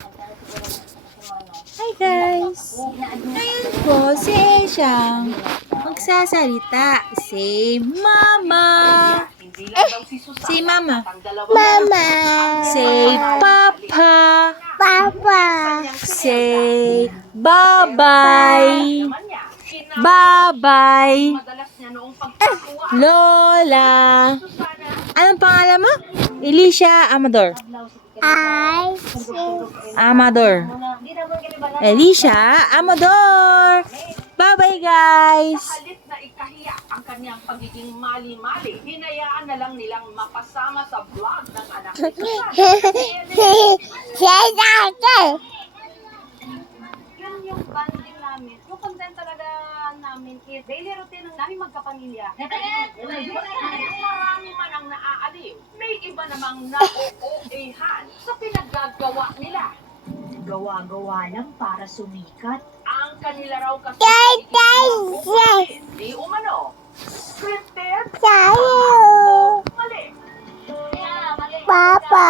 Hi guys! Ngayon po si Asia magsasalita. Say mama! Say mama! Mama. Say papa! Papa. Say bye-bye! Bye-bye! Lola! Anong pangalan mo? Elisha Amador. I Amador. Elisha Amador. Bye-bye guys. Halit na ikahiya ang kanyang pagiging mali-mali. Hinayaan na lang nilang mapasama sa vlog ng anak ni Susana. Yun yung bonding namin. Yung content talaga namin is daily routine ng namin magkapamilya. Marami man ang naaaliw. May iba namang na-OA-han sa pinaggagawa nila. Gawa-gawa lang para sumikat. Ang kanila raw kasi di umano. Scripted? Mali. Papa.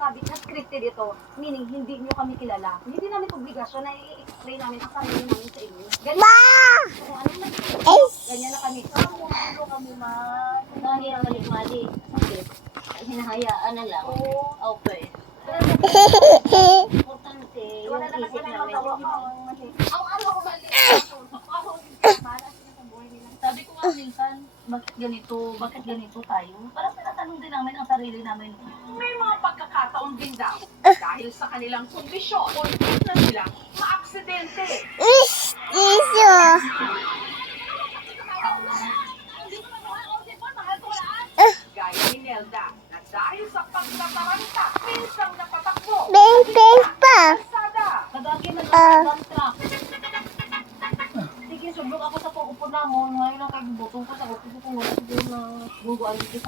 Sabi na scripted ito, meaning hindi nyo kami kilala. Hindi namin obligasyon na i-explain namin ang sarili namin sa inyo. Ganyan, kung anong ganyan na kami. Ano kami man. Lagi ang mali-mali. Okay. Hinahayaan na lang. Okay. Importante yung Wala isip namin. Ang ako mali. Sabi ko nga minsan, bakit ganito tayo? Parang tinatanong din namin ang sarili namin. May mga pagkakataon din daw dahil sa kanilang kondisyon o na silang maaksidente. Iso. Gaya ni Nelda na dahil sa pagtataranta, minsang napatakbo. Baby pa. Sada. Kadagi na lang truck. Sige, sublok ako sa pag-upo na mo. Ngayon lang kayo butong ko sa kuko ko. Gusto ko na guguan dito.